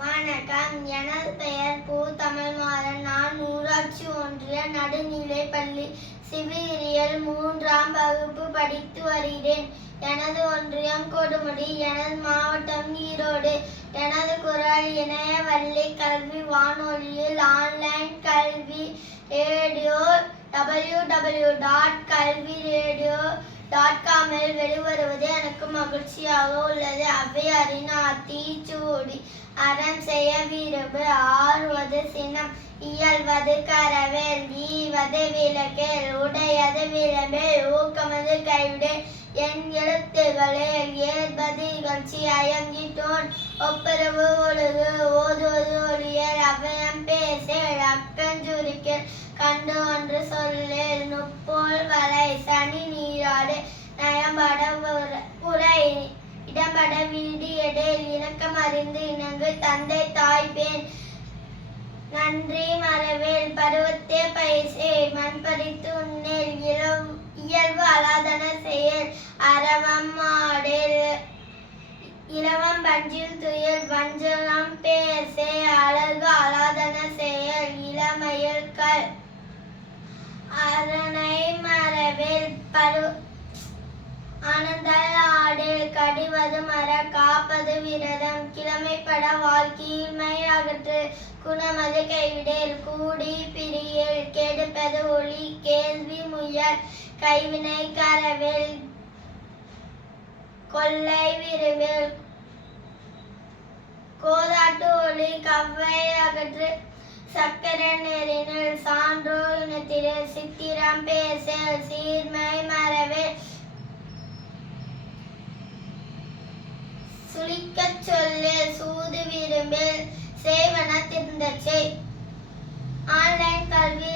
வணக்கம். எனது பெயர் பு. தமிழ்மாறன். நான் ஊராட்சி ஒன்றிய நடுநிலைப்பள்ளி சிவிலியல் 3ஆம் வகுப்பு படித்து வருகிறேன். எனது ஒன்றியம் கொடுமுடி. எனது மாவட்டம் ஈரோடு. எனது குரல் இணைய வழி கல்வி வானொலியில் ஆன்லைன் கல்வி ரேடியோ www.kalviradio.com வெளிவருவது எனக்கு மகிழ்ச்சியாக உள்ளது. ஔவையாரின் ஆத்திச்சூடி அறம் செய்ய விரும்பு ஆறுவது சினம் இயல்வது கரவேல் ஈவது விளக்கேல் உடையது விளம்பேல் ஊக்கமது கைவிடேல் என் எழுத்துகளில் ஏற்பது இகழ்ச்சி அயங்கிட்டோன் ஒப்புரவு ஒழுகு ஓதுவது ஒளியல் அவ்வையம் பேசேல் அக்கஞ்சுரிக்கேல் கண்டு ஒன்று சொல்லேல் நுப்போல் வளை சனி நீராடு நயம்பட உரை இடம்பட வீடு எடேல் இணக்கம் அறிந்து இணங்கு தந்தை தாய்பேன் நன்றி மறவேல் பருவத்தே பயிசே மண் பறித்து உன்னேல் இயல்பு அலாதன செயல் அரவம் ஆடேல் இலவம் பஞ்சில் துயல் வஞ்சகம் பேசே அழகு அலாதன செயல் இளமயில் கல் அரணை மறவேல் ஆனந்தல் ஆடேல் கடிவது மர காப்பது விரதம் கிழமைப்பட வாழ்க்கையின்மை அகற்று குணமது கைவிடேல் கூடி பிரியேல் கெடுப்பது ஒளி கேள்வி முயல் கைவினை கரவேல் கொள்ளை விருவேல் கோதாட்டு ஒளி கவ்வை அகற்று சக்கர நெறினில் சான்றோ இனத்திலே சித்திரம் பேசேல் சீர்மை மறவேல் சுளிக்கச் சொல்லேல் சூது விரும்பேல் சேவன திருந்த செய். ஆன்லைன் கல்வி